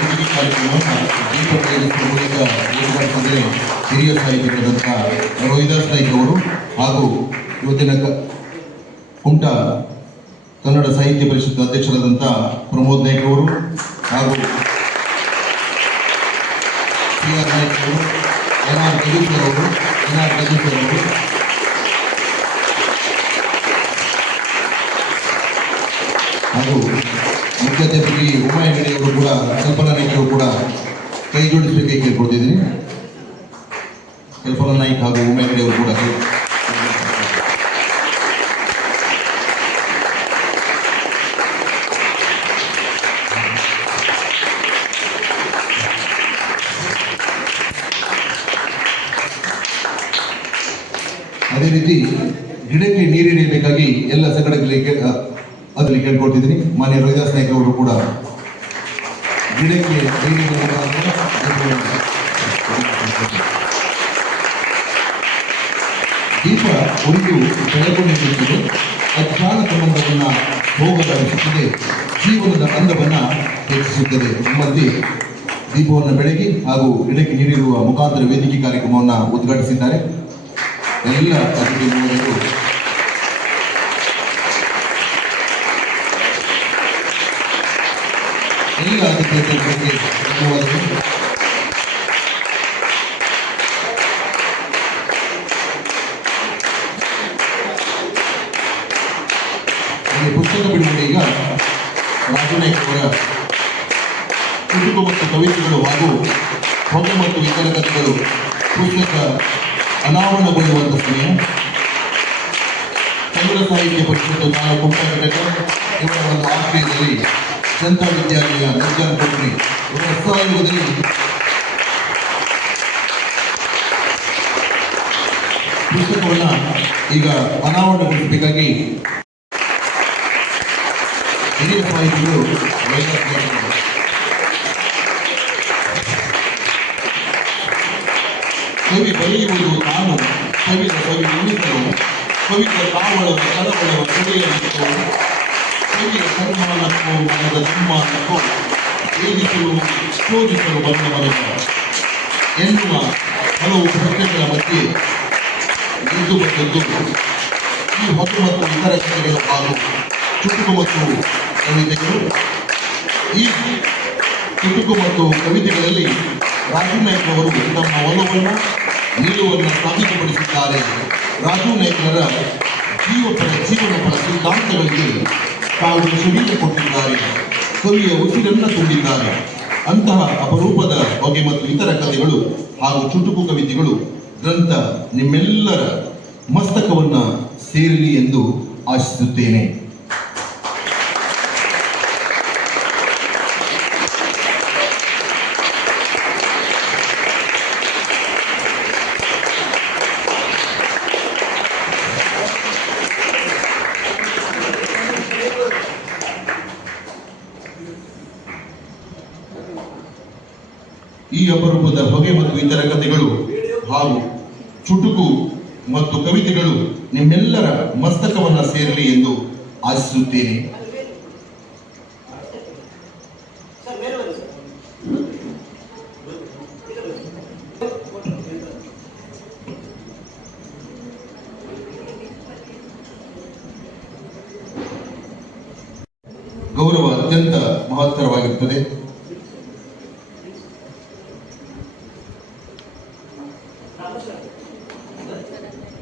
ವೇದಿಕೆ ಕಾರ್ಯಕ್ರಮವನ್ನು ಉದ್ಘಾಟಿಸಿದರೆ ಹಿರಿಯ ರೋಹಿದಾಸ್ ನಾಯ್ಕ ಅವರು ಹಾಗೂ ಇವತ್ತಿನ ಕುಂಟ ಕನ್ನಡ ಸಾಹಿತ್ಯ ಪರಿಷತ್ ಅಧ್ಯಕ್ಷರಾದಂಥ ಪ್ರಮೋದ್ ನಾಯ್ಕ ಹಾಗೂ ಸಿ ಆರ್ ನಾಯ್ಕ ಅವರು ಎನ್ ಅವರು. ಹಾಗೂ ಮುಖ್ಯ ಅತಿಥಿ ಉಮಾ ಹೆಗಡೆ ಅವರು ಕೂಡ, ಕಲ್ಪನಾ ನಾಯ್ಕ ಅವರು ಕೂಡ ಕೈ ಜೋಡಿಸಬೇಕು ಕೇಳ್ಕೊಳ್ತಿದ್ದೀನಿ. ಕಲ್ಪನಾ ನಾಯ್ಕ ಹಾಗೂ ಉಮಾ ಹೆಗಡೆ ಅವರು ಕೂಡ ಅದೇ ರೀತಿ ಗಿಡಕ್ಕೆ ನೀರಿಡಬೇಕಾಗಿ ಎಲ್ಲ ಸಂಘಟನೆಗಳಿಗೆ ಅದರಲ್ಲಿ ಕೇಳ್ಕೊಳ್ತಿದ್ದೀನಿ ಮಾನ್ಯ ರೋಹಿದಾಸ್ ನಾಯ್ಕ ಅವರು ಕೂಡ ಗಿಡಕ್ಕೆ ದೀಪ ಒಂದು ಬೆಳಕೊಂಡಿರುತ್ತದೆ ಅಜ್ಞಾನ ಸಂಬಂಧವನ್ನು ಹೋಗಲಾಡಿಸುತ್ತದೆ ಜೀವನದ ಅಂದವನ್ನು ಹೆಚ್ಚಿಸುತ್ತದೆ. ನಮ್ಮಲ್ಲಿ ದೀಪವನ್ನು ಬೆಳಗಿ ಹಾಗೂ ಗಿಡಕ್ಕೆ ನೀಡಿರುವ ಮುಖಾಂತರ ವೇದಿಕೆ ಕಾರ್ಯಕ್ರಮವನ್ನು ಉದ್ಘಾಟಿಸಿದ್ದಾರೆ. ಎಲ್ಲ ಅತಿಥಿ ಈ ಪುಸ್ತಕ ಬಿಡುಗಡೆ ಈಗ ರಾಜನಾಯ್ಕ ಅವರ ಕುಟುಂಬ ಮತ್ತು ಕವಿತೆಗಳು ಹಾಗೂ ಹೊಗೆ ಮತ್ತು ಇತರ ಕಥೆಗಳು ಪುಸ್ತಕ ಅನಾವರಣಗೊಳ್ಳುವಂಥ ಸಮಯ ಕನ್ನಡ ಸಾಹಿತ್ಯ ಪರಿಷತ್ತು ಘಟಕ ಇವರ ಒಂದು ಆಶ್ರಯದಲ್ಲಿ ಜನತಾ ವಿದ್ಯಾಲಯ ನಿರ್ಜನ ಕೊಠಡಿ ಇವರ ಸಹಯೋಗದಲ್ಲಿ ಪುಸ್ತಕವನ್ನು ಈಗ ಅನಾವರಣಗೊಳಿಸಬೇಕಾಗಿ ಹಿರಿಯ ಸಾಹಿತಿಗಳು ವೈದ್ಯ ಕವಿ ಬರೆಯುವುದು ನಾನು ಕವಿದ ಕವಿ ಉಳಿಸಲು ಕವಿತ ತಾವಳವ ಕಳವಳವ ಕವಿಯಲಿತ್ತು ಕವಿಯ ಸನ್ಮಾನಕ್ಕೂ ಮನದ ಸನ್ಮಾನಕ್ಕೂ ವೇದಿಸಲು ಶೋಧಿಸಲು ಬಂದವರಲ್ಲ ಎನ್ನುವ ಹಲವು ಪ್ರಶ್ನೆಗಳ ಮಧ್ಯೆ ಎದ್ದು ಬಂದದ್ದು ಈ ಹೊತ್ತು ಮತ್ತು ಇತರ ಕಥೆಗಳು ಹಾಗೂ ಚುಟುಕು ಮತ್ತು ಕವಿತೆಗಳು ಈ ಚುಟುಕು ಮತ್ತು ಕವಿತೆಗಳಲ್ಲಿ ರಾಜು ನಾಯ್ಕ ಅವರು ತಮ್ಮ ಒಲವನ್ನು, ನಿಲುವನ್ನು ಸಾಬೀತುಪಡಿಸಿದ್ದಾರೆ. ರಾಜು ನಾಯ್ಕರ ಜೀವ ಜೀವನ ಪರ ಸಿದ್ಧಾಂತಗಳಿಗೆ ತಾವು ಶರೀರ ಕೊಟ್ಟಿದ್ದಾರೆ. ಕವಿಯ ಉಸಿರನ್ನು ತುಂಬಿದ್ದಾರೆ. ಅಂತಹ ಅಪರೂಪದ ಬಗೆ ಮತ್ತು ಇತರ ಕಥೆಗಳು ಹಾಗೂ ಚುಟುಕು ಕವಿತೆಗಳು ಗ್ರಂಥ ನಿಮ್ಮೆಲ್ಲರ ಮಸ್ತಕವನ್ನ ಸೇರಲಿ ಎಂದು ಆಶಿಸುತ್ತೇನೆ. ಈ ಅಪರೂಪದ ಹೊಗೆ ಮತ್ತು ಇತರ ಕಥೆಗಳು ಹಾಗೂ ಚುಟುಕು ಮತ್ತು ಕವಿತೆಗಳು ನಿಮ್ಮೆಲ್ಲರ ಮಸ್ತಕವನ್ನ ಸೇರಲಿ ಎಂದು ಆಶಿಸುತ್ತೇನೆ. ಗೌರವ ಅತ್ಯಂತ ಮಹತ್ತರವಾಗಿರುತ್ತದೆ. ありがとうございます。